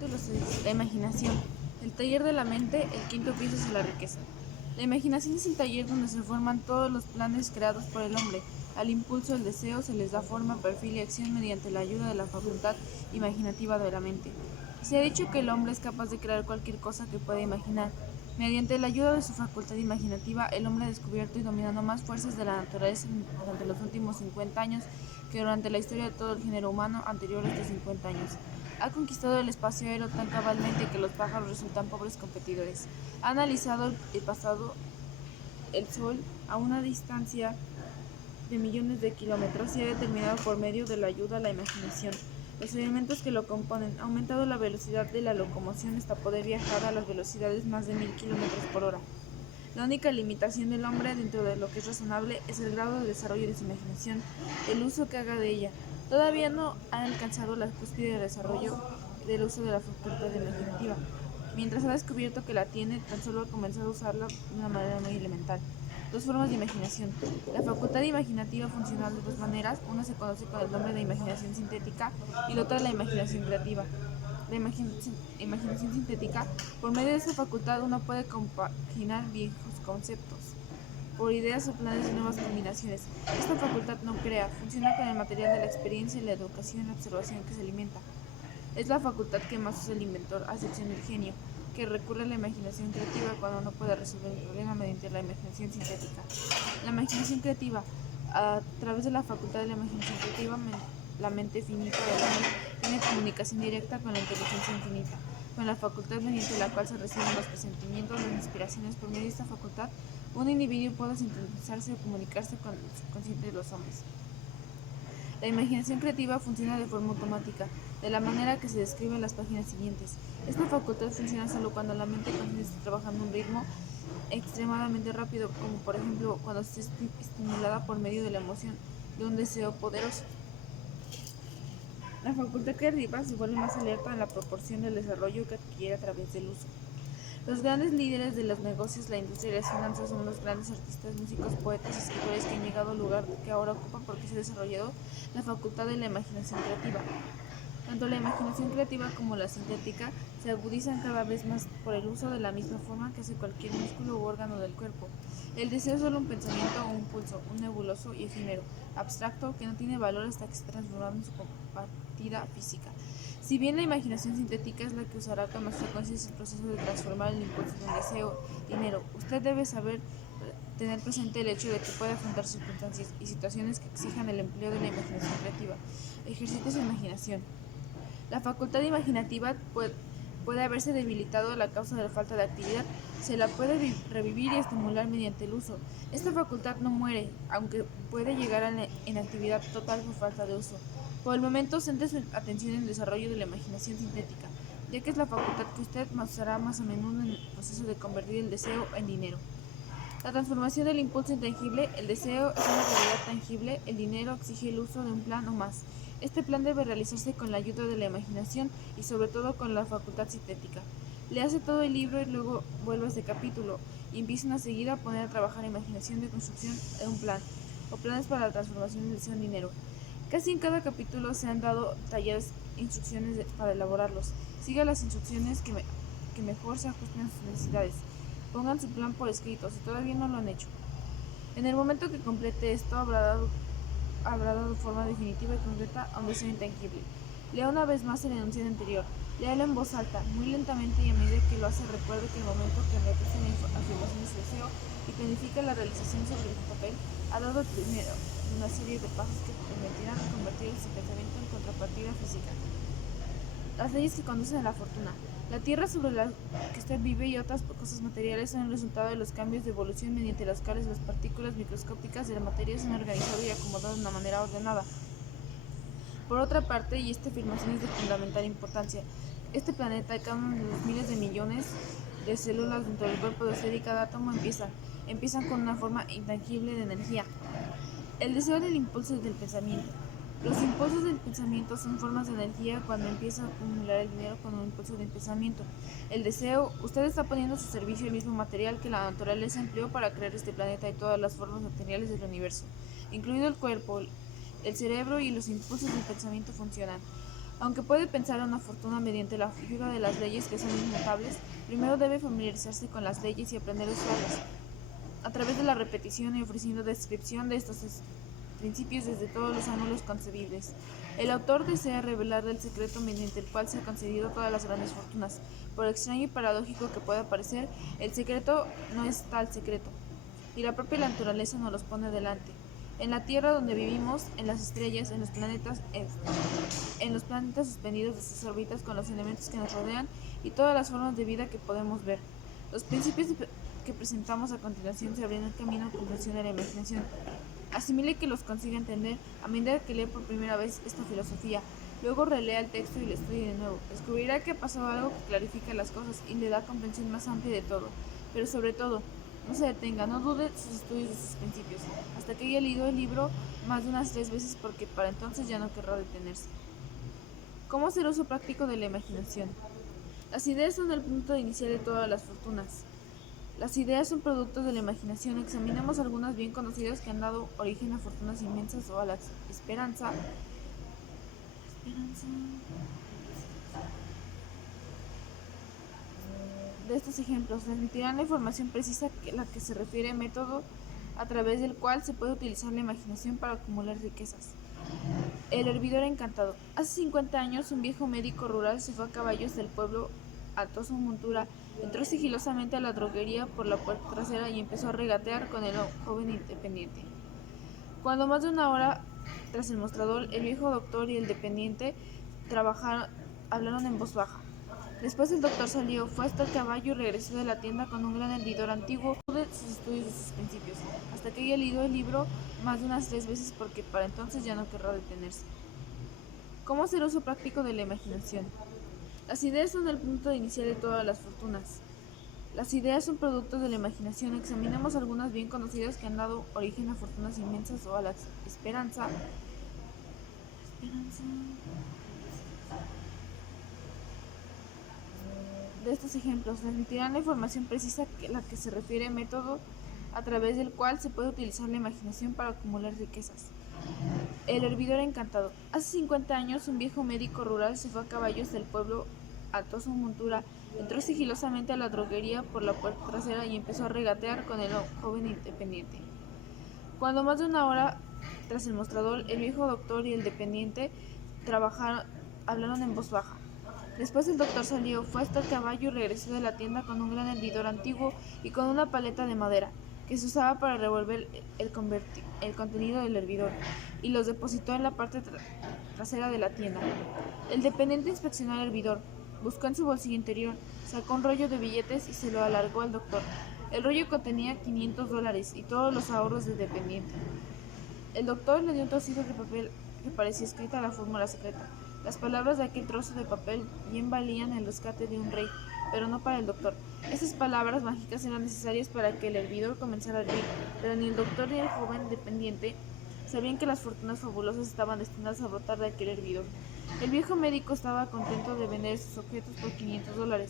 capítulo 6. La imaginación. El taller de la mente, el quinto piso es la riqueza. La imaginación es el taller donde se forman todos los planes creados por el hombre. Al impulso del deseo se les da forma, perfil y acción mediante la ayuda de la facultad imaginativa de la mente. Se ha dicho que el hombre es capaz de crear cualquier cosa que pueda imaginar. Mediante la ayuda de su facultad imaginativa, el hombre ha descubierto y dominado más fuerzas de la naturaleza durante los últimos 50 años que durante la historia de todo el género humano anterior a estos 50 años. Ha conquistado el espacio aéreo tan cabalmente que los pájaros resultan pobres competidores. Ha analizado el pasado, el Sol, a una distancia de millones de kilómetros y ha determinado por medio de la ayuda a la imaginación los elementos que lo componen. Ha aumentado la velocidad de la locomoción hasta poder viajar a las velocidades más de 1000 kilómetros por hora. La única limitación del hombre dentro de lo que es razonable es el grado de desarrollo de su imaginación, el uso que haga de ella. Todavía no ha alcanzado la cúspide de desarrollo del uso de la facultad imaginativa. Mientras ha descubierto que la tiene, tan solo ha comenzado a usarla de una manera muy elemental. Dos formas de imaginación. La facultad imaginativa funciona de dos maneras. Una se conoce con el nombre de imaginación sintética y la otra la imaginación creativa. La imaginación sintética, por medio de esa facultad uno puede compaginar viejos conceptos por ideas o planes de nuevas combinaciones. Esta facultad no crea, funciona con el material de la experiencia y la educación y la observación que se alimenta. Es la facultad que más usa el inventor, a excepción del genio, que recurre a la imaginación creativa cuando no puede resolver el problema mediante la imaginación sintética. La imaginación creativa, a través de la facultad de la imaginación creativa, la mente finita del hombre tiene comunicación directa con la inteligencia infinita, con la facultad mediante la cual se reciben los presentimientos, las inspiraciones. Por medio de esta facultad, un individuo puede sintonizarse o comunicarse con el subconsciente de los hombres. La imaginación creativa funciona de forma automática, de la manera que se describe en las páginas siguientes. Esta facultad funciona solo cuando la mente consciente está trabajando a un ritmo extremadamente rápido, como por ejemplo cuando está estimulada por medio de la emoción de un deseo poderoso. La facultad creativa se vuelve más alerta en la proporción del desarrollo que adquiere a través del uso. Los grandes líderes de los negocios, la industria y las finanzas son los grandes artistas, músicos, poetas y escritores que han llegado al lugar que ahora ocupan porque se ha desarrollado la facultad de la imaginación creativa. Tanto la imaginación creativa como la sintética se agudizan cada vez más por el uso de la misma forma que hace cualquier músculo u órgano del cuerpo. El deseo es solo un pensamiento o un pulso, un nebuloso y efímero, abstracto, que no tiene valor hasta que se transforma en su compartida física. Si bien la imaginación sintética es la que usará con más frecuencia el proceso de transformar el impulso de un deseo, dinero, usted debe tener presente el hecho de que puede afrontar circunstancias y situaciones que exijan el empleo de la imaginación creativa. Ejercite su imaginación. La facultad imaginativa puede haberse debilitado a causa de la falta de actividad. Se la puede revivir y estimular mediante el uso. Esta facultad no muere, aunque puede llegar a la inactividad total por falta de uso. Por el momento, centre su atención en el desarrollo de la imaginación sintética, ya que es la facultad que usted usará más a menudo en el proceso de convertir el deseo en dinero. La transformación del impulso intangible, el deseo, es una realidad tangible. El dinero exige el uso de un plan o más. Este plan debe realizarse con la ayuda de la imaginación y sobre todo con la facultad sintética. Léase todo el libro y luego vuelva a este capítulo y empiecen a seguir a poner a trabajar la imaginación de construcción de un plan o planes para la transformación del deseo en dinero. Casi en cada capítulo se han dado talleres instrucciones para elaborarlos. Siga las instrucciones que mejor se ajusten a sus necesidades. Pongan su plan por escrito si todavía no lo han hecho. En el momento que complete esto habrá dado forma definitiva y concreta a un deseo intangible. Lea una vez más el enunciado anterior. Léalo en voz alta, muy lentamente, y a medida que lo hace recuerde que el momento que repite la afirmación de su deseo y planifica la realización sobre el papel ha dado el primero de una serie de pasos que permitirán convertir ese pensamiento en contrapartida física. Las leyes que conducen a la fortuna. La tierra sobre la que usted vive y otras cosas materiales son el resultado de los cambios de evolución mediante los cuales las partículas microscópicas de la materia se han organizado y acomodado de una manera ordenada. Por otra parte, y esta afirmación es de fundamental importancia, este planeta y cada uno de los miles de millones de células dentro del cuerpo de usted y cada átomo empiezan con una forma intangible de energía. El deseo del impulso del pensamiento. Los impulsos del pensamiento son formas de energía cuando empieza a acumular el dinero con un impulso del pensamiento. El deseo, usted está poniendo a su servicio el mismo material que la naturaleza empleó para crear este planeta y todas las formas materiales del universo, incluido el cuerpo, el cerebro y los impulsos del pensamiento funcionan. Aunque puede pensar una fortuna mediante la ayuda de las leyes que son inmutables, primero debe familiarizarse con las leyes y aprender a usarlas, a través de la repetición y ofreciendo descripción de estos principios desde todos los ángulos concebibles. El autor desea revelarle el secreto mediante el cual se han concedido todas las grandes fortunas. Por extraño y paradójico que pueda parecer, el secreto no es tal secreto, y la propia naturaleza nos los pone delante. En la Tierra donde vivimos, en las estrellas, en los planetas suspendidos de sus órbitas con los elementos que nos rodean y todas las formas de vida que podemos ver. Los principios que presentamos a continuación se abren el camino a comprensión de la imaginación. Asimile que los consiga entender a medida que lee por primera vez esta filosofía. Luego relea el texto y lo estudie de nuevo. Descubrirá que ha pasado algo que clarifica las cosas y le da comprensión más amplia de todo. Pero sobre todo, no se detenga, no dude sus estudios de sus principios, hasta que haya leído el libro más de unas 3 veces, porque para entonces ya no querrá detenerse. ¿Cómo hacer uso práctico de la imaginación? Las ideas son el punto inicial de todas las fortunas. Las ideas son productos de la imaginación. Examinemos algunas bien conocidas que han dado origen a fortunas inmensas o a la esperanza. De estos ejemplos, transmitirán la información precisa a la que se refiere método a través del cual se puede utilizar la imaginación para acumular riquezas. El hervidor encantado. Hace 50 años, un viejo médico rural se fue a caballos del pueblo, ató su montura, entró sigilosamente a la droguería por la puerta trasera y empezó a regatear con el joven independiente. Cuando más de una hora tras el mostrador, el viejo doctor y el dependiente hablaron en voz baja. Después el doctor salió, fue hasta el caballo y regresó de la tienda con un gran hervidor antiguo de sus estudios de sus principios, hasta que haya leído el libro más de unas 3 veces, porque para entonces ya no querrá detenerse. ¿Cómo hacer uso práctico de la imaginación? Las ideas son el punto inicial de todas las fortunas. Las ideas son productos de la imaginación. Examinemos algunas bien conocidas que han dado origen a fortunas inmensas o a la esperanza. De estos ejemplos, transmitirán la información precisa a la que se refiere método a través del cual se puede utilizar la imaginación para acumular riquezas. El hervidor encantado. Hace 50 años, un viejo médico rural se fue a caballos del pueblo, ató su montura, entró sigilosamente a la droguería por la puerta trasera y empezó a regatear con el joven independiente. Cuando más de una hora tras el mostrador, el viejo doctor y el dependiente hablaron en voz baja. Después el doctor salió, fue hasta el caballo y regresó de la tienda con un gran hervidor antiguo y con una paleta de madera, que se usaba para revolver el contenido del hervidor, y los depositó en la parte trasera de la tienda. El dependiente inspeccionó el hervidor, buscó en su bolsillo interior, sacó un rollo de billetes y se lo alargó al doctor. El rollo contenía $500 y todos los ahorros del dependiente. El doctor le dio un trocito de papel que parecía escrita la fórmula secreta. Las palabras de aquel trozo de papel bien valían el rescate de un rey, pero no para el doctor. Esas palabras mágicas eran necesarias para que el hervidor comenzara a hervir, pero ni el doctor ni el joven dependiente sabían que las fortunas fabulosas estaban destinadas a brotar de aquel hervidor. El viejo médico estaba contento de vender sus objetos por $500.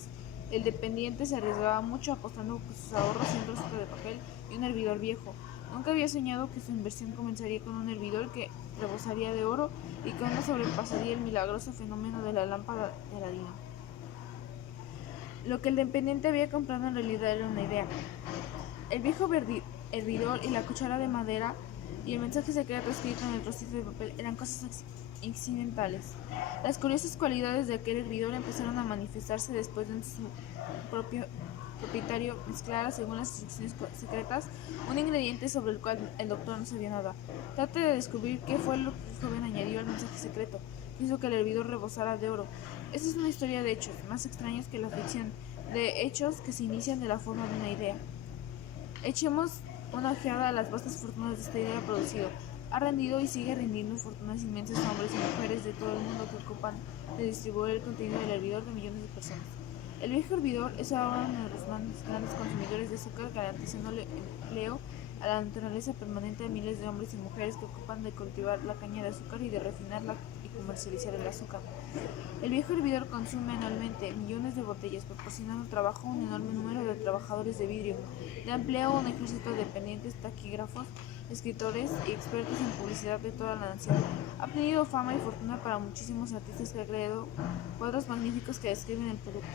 El dependiente se arriesgaba mucho apostando con sus ahorros en un trocito de papel y un hervidor viejo. Nunca había soñado que su inversión comenzaría con un hervidor que rebosaría de oro y que aún no sobrepasaría el milagroso fenómeno de la lámpara de Aladino. Lo que el dependiente había comprado en realidad era una idea. El viejo hervidor y la cuchara de madera y el mensaje secreto escrito en el trocito de papel eran cosas accidentales. Las curiosas cualidades de aquel hervidor empezaron a manifestarse después de su propio propietario mezclara, según las instrucciones secretas, un ingrediente sobre el cual el doctor no sabía nada. Trate de descubrir qué fue lo que el joven añadió al mensaje secreto, que hizo que el hervidor rebosara de oro. Esta es una historia de hechos, más extraños que la ficción, de hechos que se inician de la forma de una idea. Echemos una ojeada a las vastas fortunas de esta idea producido. Ha rendido y sigue rindiendo fortunas inmensas a hombres y mujeres de todo el mundo que ocupan de distribuir el contenido del hervidor de millones de personas. El viejo hervidor es ahora uno de los más grandes consumidores de azúcar, garantizando empleo a la naturaleza permanente de miles de hombres y mujeres que ocupan de cultivar la caña de azúcar y de refinarla y comercializar el azúcar. El viejo hervidor consume anualmente millones de botellas, proporcionando trabajo a un enorme número de trabajadores de vidrio. Da empleo a un ejército de dependientes, taquígrafos, escritores y expertos en publicidad de toda la nación. Ha tenido fama y fortuna para muchísimos artistas que han creado cuadros magníficos que describen el producto.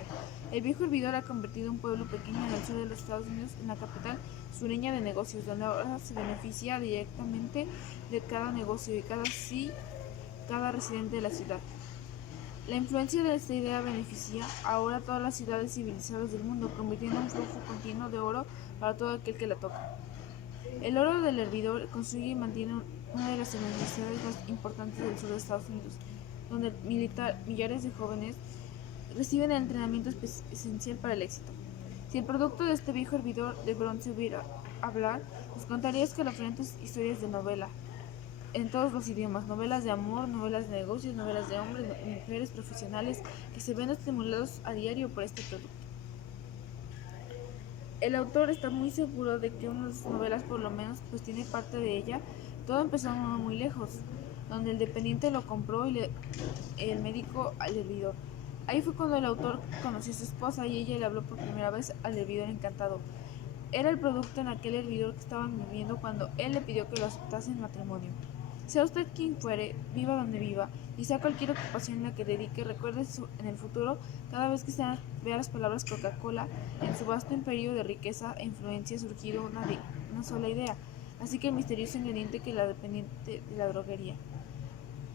El viejo hervidor ha convertido un pueblo pequeño en el sur de los Estados Unidos en la capital sureña de negocios, donde ahora se beneficia directamente de cada negocio y cada residente de la ciudad. La influencia de esta idea beneficia ahora a todas las ciudades civilizadas del mundo, convirtiendo un flujo continuo de oro para todo aquel que la toca. El oro del hervidor construye y mantiene una de las universidades más importantes del sur de Estados Unidos, donde millares de jóvenes reciben el entrenamiento esencial para el éxito. Si el producto de este viejo hervidor de bronce hubiera hablar, les contaría escalofriantes historias de novela, en todos los idiomas, novelas de amor, novelas de negocios, novelas de hombres y mujeres profesionales que se ven estimulados a diario por este producto. El autor está muy seguro de que una de sus novelas, por lo menos, pues tiene parte de ella. Todo empezó no muy lejos, donde el dependiente lo compró y el médico al hervidor. Ahí fue cuando el autor conoció a su esposa y ella le habló por primera vez al hervidor encantado. Era el producto en aquel hervidor que estaban viviendo cuando él le pidió que lo aceptase en matrimonio. Sea usted quien fuere, viva donde viva, y sea cualquier ocupación en la que dedique, recuerde en el futuro, cada vez que vea las palabras Coca-Cola, en su vasto imperio de riqueza e influencia ha surgido una sola idea, así que el misterioso ingrediente que la dependiente de la droguería.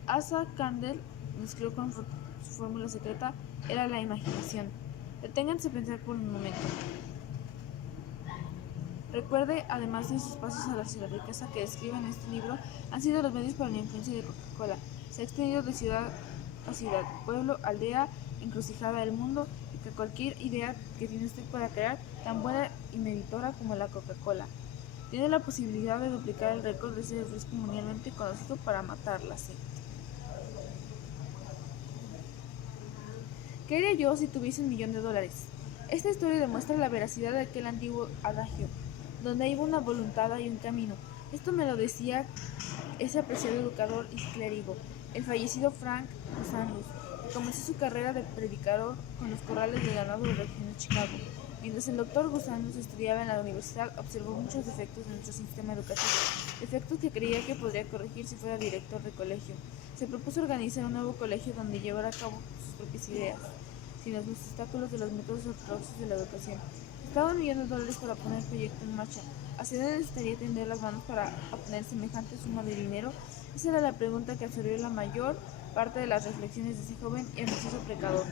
Asa Candle mezcló con su fórmula secreta, era la imaginación. Deténganse a pensar por un momento. Recuerde, además de sus pasos hacia la riqueza que describe en este libro, han sido los medios para la influencia de Coca-Cola. Se ha extendido de ciudad a ciudad, pueblo, aldea, encrucijada del mundo, y que cualquier idea que tiene usted pueda crear, tan buena y meritora como la Coca-Cola, tiene la posibilidad de duplicar el récord de ese refresco mundialmente conocido para matar la sed. ¿Qué haría yo si tuviese $1.000.000? Esta historia demuestra la veracidad de aquel antiguo adagio, donde hay una voluntad hay un camino. Esto me lo decía ese apreciado educador y clérigo, el fallecido Frank Gusanus, que comenzó su carrera de predicador con los corrales de ganado de la región de Chicago. Mientras el doctor Gusanus estudiaba en la universidad, observó muchos defectos de nuestro sistema educativo, defectos que creía que podría corregir si fuera director de colegio. Se propuso organizar un nuevo colegio donde llevara a cabo sus propias ideas, sin los obstáculos de los métodos ortodoxos de la educación. Estaba $1.000.000 para poner el proyecto en marcha. ¿Hacia dónde necesitaría tender las manos para obtener semejante suma de dinero? Esa era la pregunta que absorbió la mayor parte de las reflexiones de ese joven y ambicioso pecador.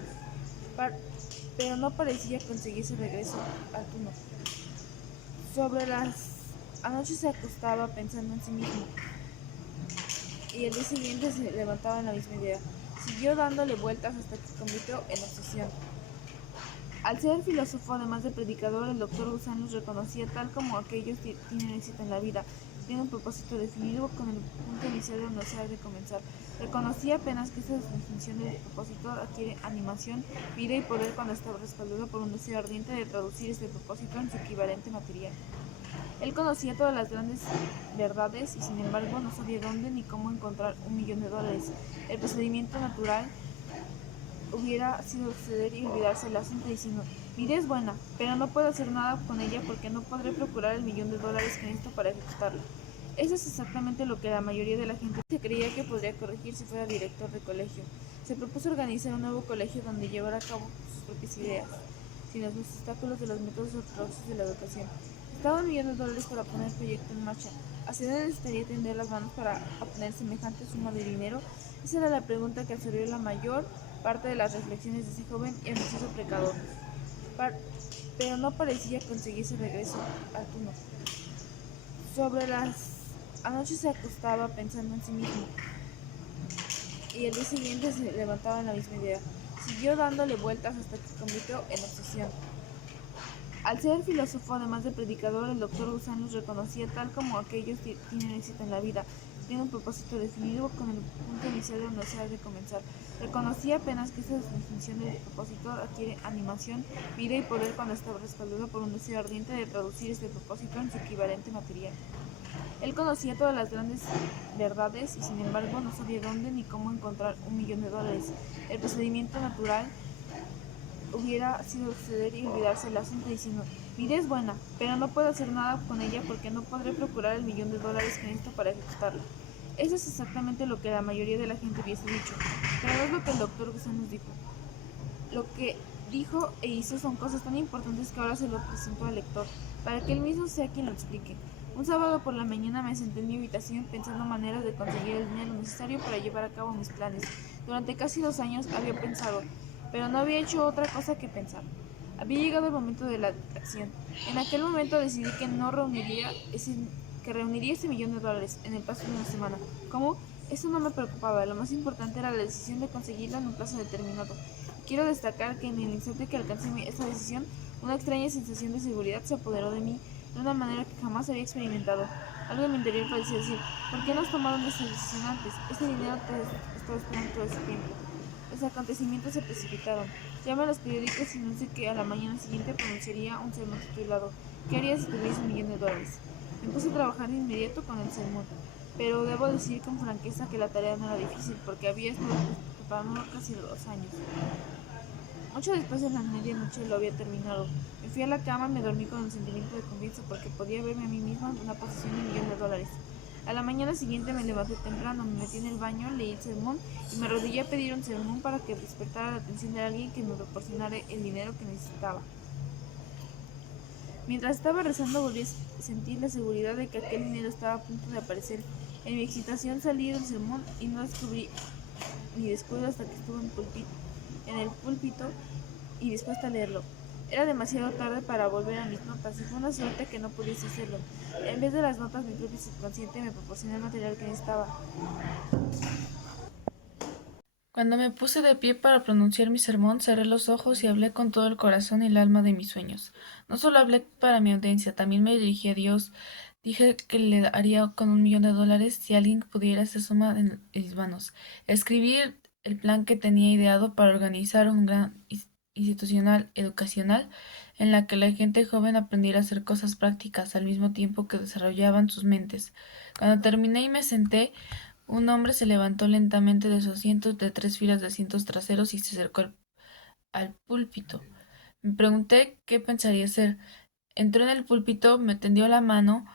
Pero no parecía conseguir ese regreso al túnel. Sobre las anoches se acostaba pensando en sí mismo, y el día siguiente se levantaba en la misma idea. Siguió dándole vueltas hasta que se convirtió en obsesión. Al ser filósofo, además de predicador, el doctor Gusanus reconocía, tal como aquellos que tienen éxito en la vida, tienen un propósito definido con el punto inicial donde se ha de comenzar. Reconocía apenas que esa definición del propósito adquiere animación, vida y poder cuando está respaldada por un deseo ardiente de traducir este propósito en su equivalente material. Él conocía todas las grandes verdades y sin embargo no sabía dónde ni cómo encontrar $1.000.000. El procedimiento natural hubiera sido acceder y olvidarse del asunto diciendo: mi idea es buena, pero no puedo hacer nada con ella porque no podré procurar el $1.000.000 que necesito para ejecutarla. Eso es exactamente lo que la mayoría de la gente se creía que podría corregir si fuera director de colegio. Se propuso organizar un nuevo colegio donde llevara a cabo sus propias ideas, sin los obstáculos de los métodos ortodoxos de la educación. Estaba $1.000.000 para poner el proyecto en marcha. ¿Hacia dónde necesitaría tender las manos para obtener semejante suma de dinero? Esa era la pregunta que absorbió la mayor parte de las reflexiones de ese joven y ambicioso pecador. Pero no parecía conseguir ese regreso al túnel. Sobre las anoches se acostaba pensando en sí mismo, y el día siguiente se levantaba en la misma idea. Siguió dándole vueltas hasta que se convirtió en obsesión. Al ser filósofo, además de predicador, el doctor Gusanus reconocía, tal como aquellos que tienen éxito en la vida, tiene un propósito definido con el punto inicial donde se ha de comenzar. Reconocía apenas que esa definición del propósito adquiere animación, vida y poder cuando está respaldada por un deseo ardiente de traducir este propósito en su equivalente material. Él conocía todas las grandes verdades y sin embargo no sabía dónde ni cómo encontrar $1.000.000. El procedimiento natural hubiera sido acceder y olvidarse del asunto diciendo: mi idea es buena, pero no puedo hacer nada con ella porque no podré procurar el $1.000.000 que necesito para ejecutarla. Eso es exactamente lo que la mayoría de la gente hubiese dicho, pero no es lo que el doctor Gusano nos dijo. Lo que dijo e hizo son cosas tan importantes que ahora se lo presento al lector, para que él mismo sea quien lo explique. Un sábado por la mañana me senté en mi habitación pensando maneras de conseguir el dinero necesario para llevar a cabo mis planes. Durante casi 2 años había pensado, pero no había hecho otra cosa que pensar. Había llegado el momento de la acción. En aquel momento decidí que reuniría ese $1.000.000 en el plazo de una semana. ¿Cómo? Eso no me preocupaba. Lo más importante era la decisión de conseguirlo en un plazo determinado. Quiero destacar que en el instante que alcancé esta decisión, una extraña sensación de seguridad se apoderó de mí de una manera que jamás había experimentado. Algo en mi interior parecía decir: ¿por qué no has tomado esta decisión antes? Este dinero te estaba esperando todo ese tiempo. Los acontecimientos se precipitaron. Llamé a los periódicos y anuncié que a la mañana siguiente pronunciaría un sermón titulado ¿qué harías si tuviese $1.000.000? Me puse a trabajar de inmediato con el sermón, pero debo decir con franqueza que la tarea no era difícil, porque había estado preparándolo casi 2 años. Mucho después de la medianoche lo había terminado. Me fui a la cama y me dormí con un sentimiento de confianza porque podía verme a mí misma en una posición de $1.000.000. A la mañana siguiente me levanté temprano, me metí en el baño, leí el sermón y me arrodillé a pedir un sermón para que despertara la atención de alguien que me proporcionara el dinero que necesitaba. Mientras estaba rezando volví a sentir la seguridad de que aquel dinero estaba a punto de aparecer. En mi excitación salí del sermón y no descubrí ni descuido hasta que estuve en el púlpito y dispuesta a leerlo. Era demasiado tarde para volver a mis notas y fue una suerte que no pudiese hacerlo. En vez de las notas, mi propio subconsciente me proporcionó el material que necesitaba. Cuando me puse de pie para pronunciar mi sermón, cerré los ojos y hablé con todo el corazón y el alma de mis sueños. No solo hablé para mi audiencia, también me dirigí a Dios. Dije que le haría con $1.000.000 si alguien pudiera hacer suma en mis manos. Escribí el plan que tenía ideado para organizar un gran institucional educacional en la que la gente joven aprendiera a hacer cosas prácticas al mismo tiempo que desarrollaban sus mentes. Cuando terminé y me senté, un hombre se levantó lentamente de su asiento de 3 filas de asientos traseros y se acercó al púlpito. Me pregunté qué pensaría hacer. Entró en el púlpito, me tendió la mano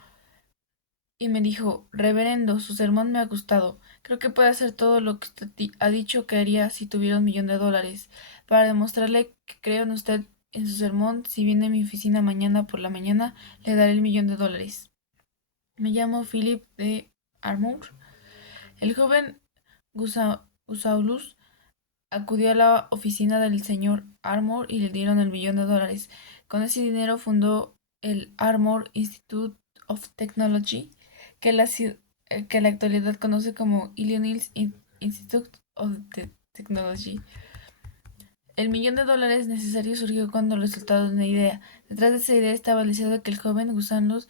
y me dijo: Reverendo, su sermón me ha gustado. Creo que puede hacer todo lo que usted ha dicho que haría si tuviera $1.000.000. Para demostrarle que creo en usted, en su sermón, si viene a mi oficina mañana por la mañana, le daré el $1.000.000. Me llamo Philip de Armour. El joven Gusaulus acudió a la oficina del señor Armour y le dieron el $1.000.000. Con ese dinero fundó el Armour Institute of Technology, que en la actualidad conoce como Illinois Institute of Technology. El $1.000.000 necesario surgió cuando el resultado de una idea. Detrás de esa idea estaba el deseo de que el joven Gusanos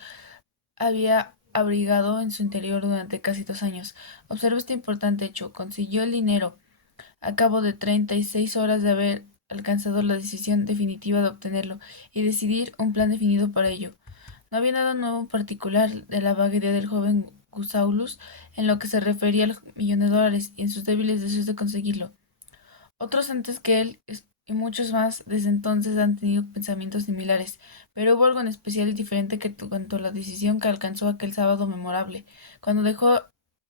había abrigado en su interior durante casi 2 años. Observa este importante hecho. Consiguió el dinero a cabo de 36 horas de haber alcanzado la decisión definitiva de obtenerlo y decidir un plan definido para ello. No había nada nuevo en particular de la vaga idea del joven Gusaulus en lo que se refería al $1.000.000 y en sus débiles deseos de conseguirlo. Otros antes que él y muchos más desde entonces han tenido pensamientos similares, pero hubo algo en especial y diferente que cuanto a la decisión que alcanzó aquel sábado memorable, cuando dejó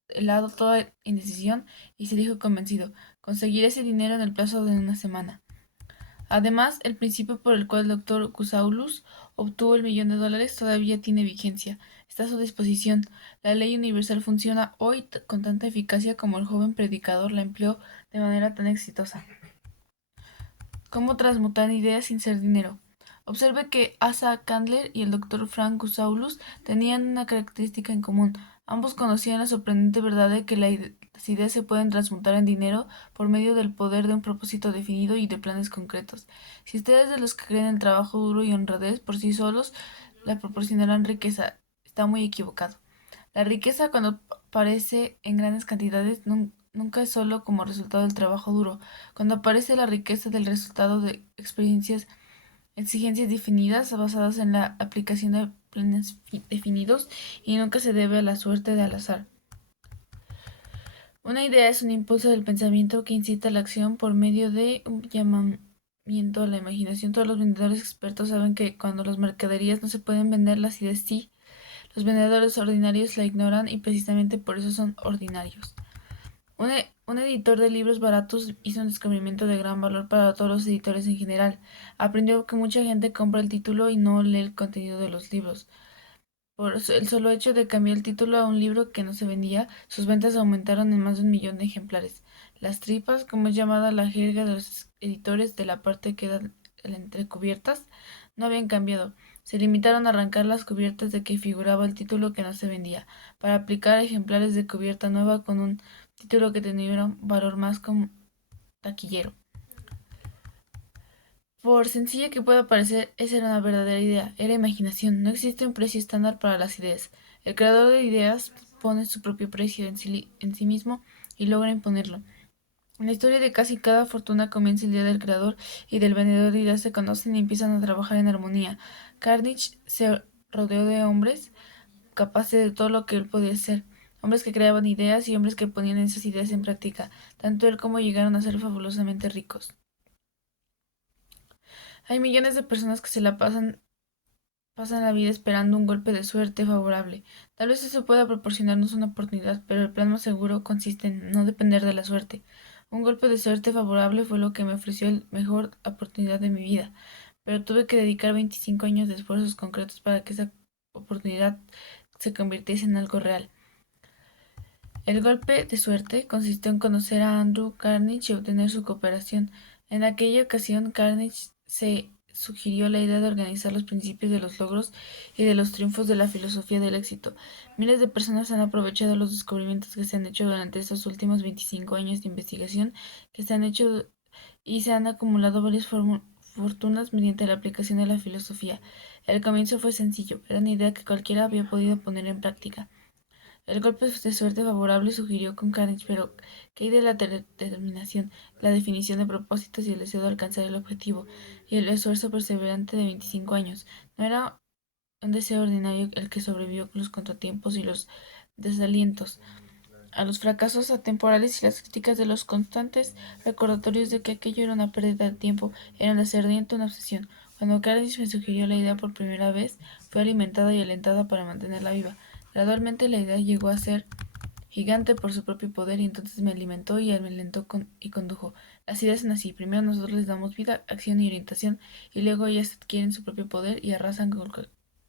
de lado toda indecisión y se dijo convencido: conseguiré ese dinero en el plazo de una semana. Además, el principio por el cual el doctor Cusaulus obtuvo el $1.000.000 todavía tiene vigencia. Está a su disposición. La ley universal funciona hoy con tanta eficacia como el joven predicador la empleó de manera tan exitosa. ¿Cómo transmutar ideas sin ser dinero? Observe que Asa Candler y el doctor Frank Gusaulus tenían una característica en común. Ambos conocían la sorprendente verdad de que las ideas se pueden transmutar en dinero por medio del poder de un propósito definido y de planes concretos. Si ustedes de los que creen en el trabajo duro y honradez por sí solos le proporcionarán riqueza, está muy equivocado. La riqueza, cuando aparece en grandes cantidades, nunca es solo como resultado del trabajo duro. Cuando aparece la riqueza del resultado de exigencias definidas basadas en la aplicación de planes definidos y nunca se debe a la suerte del azar. Una idea es un impulso del pensamiento que incita a la acción por medio de un llamamiento a la imaginación. Todos los vendedores expertos saben que cuando las mercaderías no se pueden vender, las ideas sí. Los vendedores ordinarios la ignoran y precisamente por eso son ordinarios. Un editor de libros baratos hizo un descubrimiento de gran valor para todos los editores en general. Aprendió que mucha gente compra el título y no lee el contenido de los libros. Por el solo hecho de cambiar el título a un libro que no se vendía, sus ventas aumentaron en más de 1 millón de ejemplares. Las tripas, como es llamada la jerga de los editores de la parte que da entre cubiertas, no habían cambiado. Se limitaron a arrancar las cubiertas de que figuraba el título que no se vendía, para aplicar ejemplares de cubierta nueva con un título que tenía un valor más como taquillero. Por sencilla que pueda parecer, esa era una verdadera idea, era imaginación. No existe un precio estándar para las ideas. El creador de ideas pone su propio precio en sí mismo y logra imponerlo. La historia de casi cada fortuna comienza el día del creador y del vendedor de ideas se conocen y empiezan a trabajar en armonía. Carnegie se rodeó de hombres capaces de todo lo que él podía hacer. Hombres que creaban ideas y hombres que ponían esas ideas en práctica. Tanto él como llegaron a ser fabulosamente ricos. Hay millones de personas que pasan la vida esperando un golpe de suerte favorable. Tal vez eso pueda proporcionarnos una oportunidad, pero el plan más seguro consiste en no depender de la suerte. Un golpe de suerte favorable fue lo que me ofreció la mejor oportunidad de mi vida, pero tuve que dedicar 25 años de esfuerzos concretos para que esa oportunidad se convirtiese en algo real. El golpe de suerte consistió en conocer a Andrew Carnegie y obtener su cooperación. En aquella ocasión, Carnegie se sugirió la idea de organizar los principios de los logros y de los triunfos de la filosofía del éxito. Miles de personas han aprovechado los descubrimientos que se han hecho durante estos últimos 25 años de investigación que se han hecho y se han acumulado varias fortunas mediante la aplicación de la filosofía. El comienzo fue sencillo, era una idea que cualquiera había podido poner en práctica. El golpe de suerte favorable sugirió con Carnegie, pero ¿qué hay de la determinación, la definición de propósitos y el deseo de alcanzar el objetivo, y el esfuerzo perseverante de 25 años? No era un deseo ordinario el que sobrevivió con los contratiempos y los desalientos, a los fracasos atemporales y las críticas de los constantes recordatorios de que aquello era una pérdida de tiempo, era una ardiente una obsesión. Cuando Carnegie me sugirió la idea por primera vez, fue alimentada y alentada para mantenerla viva. Gradualmente la idea llegó a ser gigante por su propio poder y entonces me alimentó y me alentó y condujo. Las ideas son así, primero nosotros les damos vida, acción y orientación y luego ellas adquieren su propio poder y arrasan con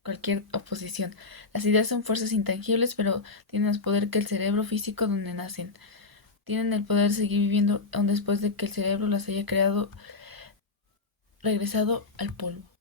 cualquier oposición. Las ideas son fuerzas intangibles pero tienen más poder que el cerebro físico donde nacen. Tienen el poder de seguir viviendo aun después de que el cerebro las haya creado, regresado al polvo.